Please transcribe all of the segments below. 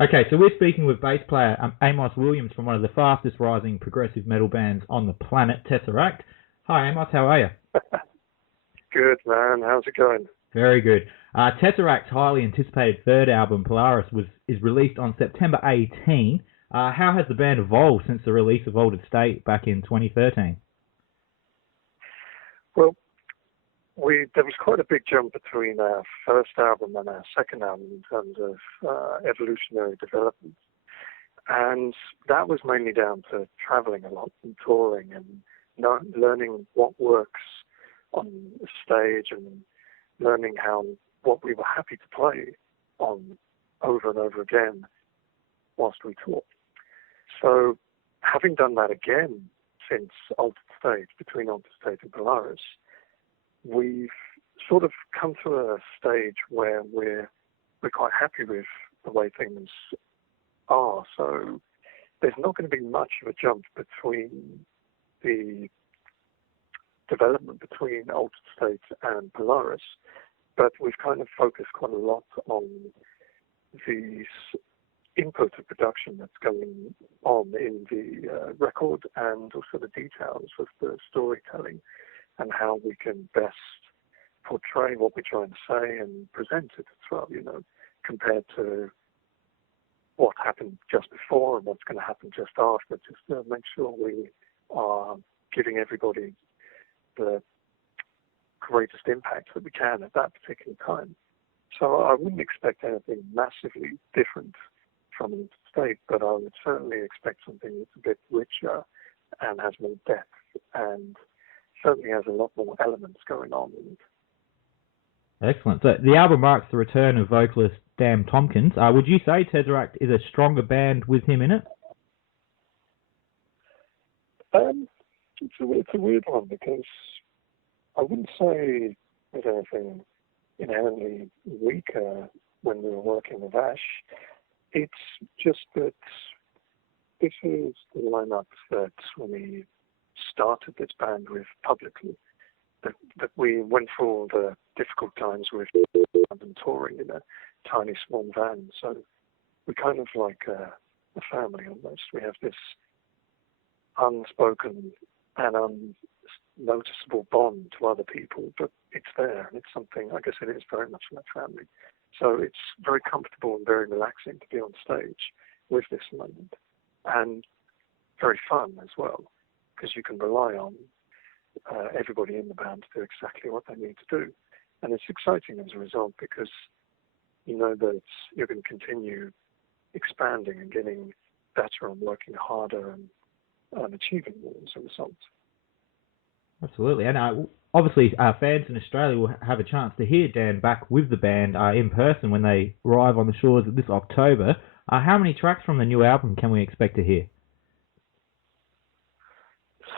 Okay, so we're speaking with bass player Amos Williams from one of the fastest rising progressive metal bands on the planet, TesseracT. Hi Amos, how are you? Good, man. How's it going? Very good. TesseracT's highly anticipated third album, Polaris, is released on September 18. How has the band evolved since the release of Altered State back in 2013? Well, there was quite a big jump between our first album and our second album in terms of evolutionary development. And that was mainly down to traveling a lot and touring and learning what works on the stage and learning what we were happy to play on over and over again whilst we toured. So having done that again since Altered State, between Altered State and Polaris, we've sort of come to a stage where we're quite happy with the way things are. So there's not going to be much of a jump between the development between Altered State and Polaris, but we've kind of focused quite a lot on the input of production that's going on in the record, and also the details of the storytelling and how we can best portray what we're trying to say and present it as well, compared to what happened just before and what's going to happen just after, just to make sure we are giving everybody the greatest impact that we can at that particular time. So I wouldn't expect anything massively different from Altered State, but I would certainly expect something that's a bit richer and has more depth and certainly has a lot more elements going on in it. Excellent. So the album marks the return of vocalist Dan Tompkins. Would you say TesseracT is a stronger band with him in it? It's a weird one, because I wouldn't say there's anything inherently weaker when we were working with Ash. It's just that this is the lineup that we started this band with publicly, that we went through all the difficult times with London touring in a tiny small van. So we're kind of like a family almost. We have this unspoken and unnoticeable bond to other people, but it's there, and it's something, I guess it is very much like family. So it's very comfortable and very relaxing to be on stage with this moment, and very fun as well, because you can rely on everybody in the band to do exactly what they need to do. And it's exciting as a result, because you know that you're going to continue expanding and getting better and working harder and achieving more as a result. Absolutely. And obviously fans in Australia will have a chance to hear Dan back with the band in person when they arrive on the shores of this October. How many tracks from the new album can we expect to hear?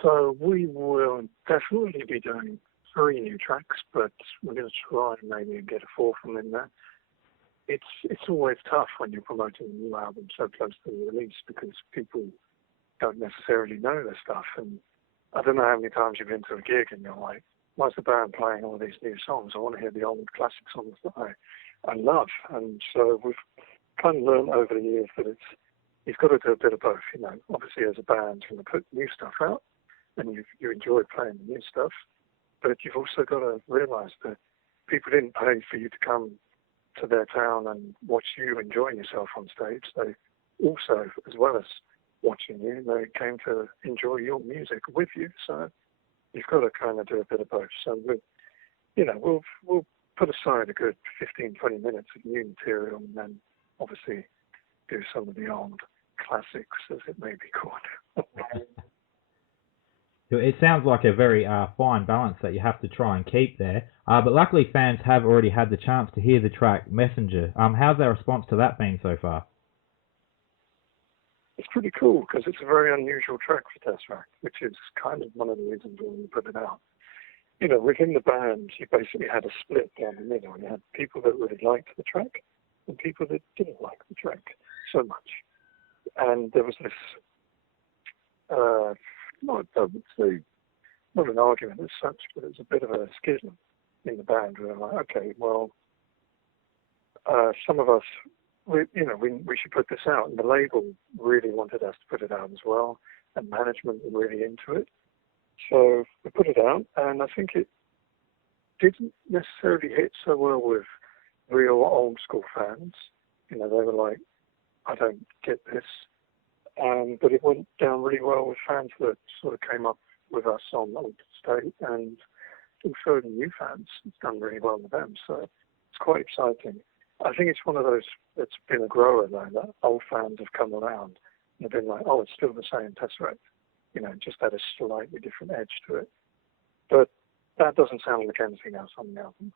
So we will definitely be doing 3 new tracks, but we're going to try and maybe get a 4th from in there. It's always tough when you're promoting a new album so close to the release, because people don't necessarily know their stuff. And I don't know how many times you've been to a gig and you're like, why's the band playing all these new songs? I want to hear the old classic songs that I love. And so we've kind of learned over the years that you've got to do a bit of both. Obviously as a band, you want to put new stuff out, and you enjoy playing the new stuff, but you've also got to realise that people didn't pay for you to come to their town and watch you enjoying yourself on stage. They also, as well as watching you, they came to enjoy your music with you. So you've got to kind of do a bit of both. So we'll put aside a good 15-20 minutes of new material, and then obviously do some of the old classics, as it may be called. It sounds like a very fine balance that you have to try and keep there. But luckily fans have already had the chance to hear the track Messenger. How's their response to that been so far? It's pretty cool, because it's a very unusual track for TesseracT, which is kind of one of the reasons why we put it out. Within the band, you basically had a split down the middle. You had people that really liked the track and people that didn't like the track so much. And there was this, I would say, not an argument as such, but it was a bit of a schism in the band. We were like, okay, well, some of us we should put this out. And the label really wanted us to put it out as well, and management were really into it. So we put it out, and I think it didn't necessarily hit so well with real old school fans. They were like, I don't get this. But it went down really well with fans that sort of came up with us on state, and also the new fans. It's done really well with them, so it's quite exciting. I think it's one of those that's been a grower, though, that old fans have come around and have been like, oh, it's still the same TesseracT, just had a slightly different edge to it. But that doesn't sound like anything else on the album.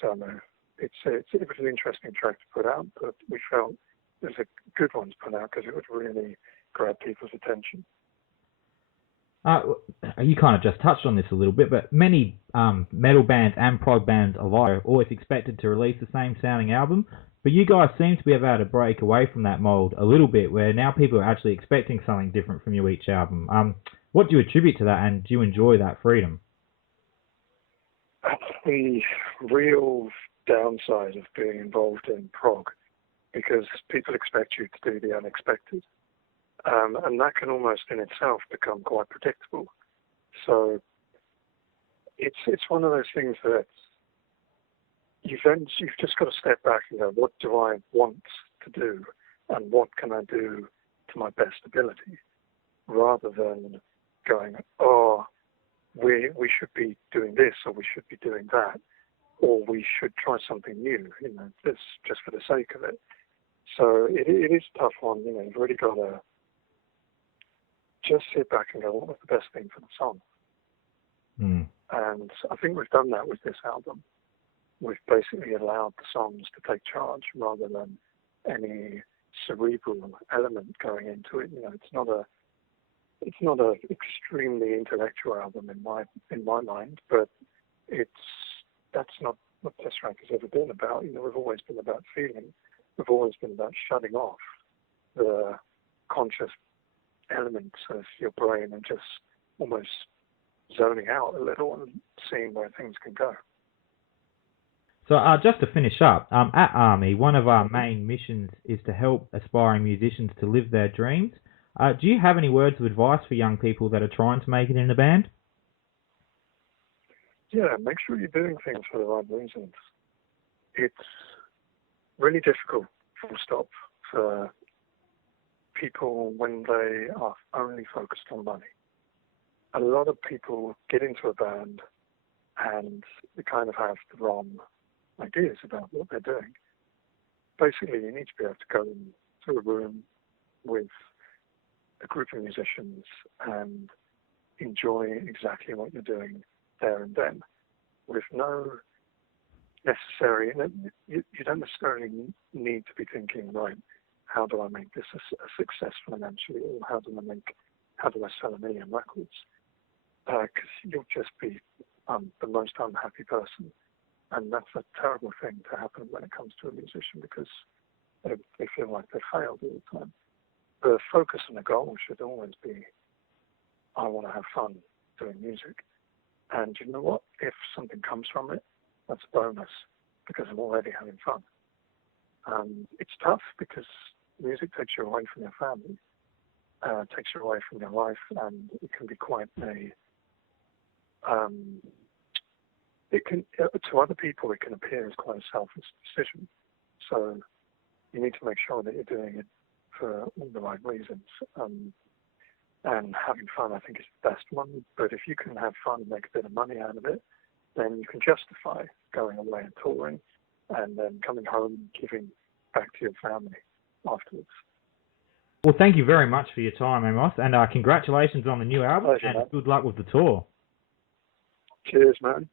So no, it was an interesting track to put out, but we felt it was a good one to put out because it would really grab people's attention. You kind of just touched on this a little bit, but many metal bands and prog bands alike are always expected to release the same sounding album, but you guys seem to be able to break away from that mold a little bit, where now people are actually expecting something different from you each album. What do you attribute to that, and do you enjoy that freedom? That's the real downside of being involved in prog, because people expect you to do the unexpected. And that can almost in itself become quite predictable. So it's one of those things that you've just got to step back and go, what do I want to do, and what can I do to my best ability, rather than going, oh, we should be doing this, or we should be doing that, or we should try something new, this just for the sake of it. So it is a tough one. You've really got to just sit back and go, what was the best thing for the song? And I think we've done that with this album. We've basically allowed the songs to take charge rather than any cerebral element going into it. It's not a extremely intellectual album in my mind, but that's not what TesseracT has ever been about. We've always been about feeling. We've always been about shutting off the conscious elements of your brain and just almost zoning out a little and seeing where things can go. So just to finish up, at ARMI, one of our main missions is to help aspiring musicians to live their dreams. Do you have any words of advice for young people that are trying to make it in the band? Yeah, make sure you're doing things for the right reasons. It's really difficult, full stop, for people when they are only focused on money. A lot of people get into a band and they kind of have the wrong ideas about what they're doing. Basically, you need to be able to go into a room with a group of musicians and enjoy exactly what you're doing there and then, with no necessary, you don't necessarily need to be thinking, right, how do I make this a success financially, or how do I sell 1 million records? Because you'll just be the most unhappy person, and that's a terrible thing to happen when it comes to a musician, because they feel like they failed all the time. The focus and the goal should always be, I want to have fun doing music. And you know what? If something comes from it, that's a bonus, because I'm already having fun. It's tough because music takes you away from your family, takes you away from your life, and it can be quite to other people, it can appear as quite a selfish decision. So you need to make sure that you're doing it for all the right reasons. And having fun, I think, is the best one. But if you can have fun and make a bit of money out of it, then you can justify going away and touring, and then coming home and giving back to your family afterwards. Well, thank you very much for your time, Amos, and congratulations on the new album. Pleasure, and man. Good luck with the tour. Cheers, man.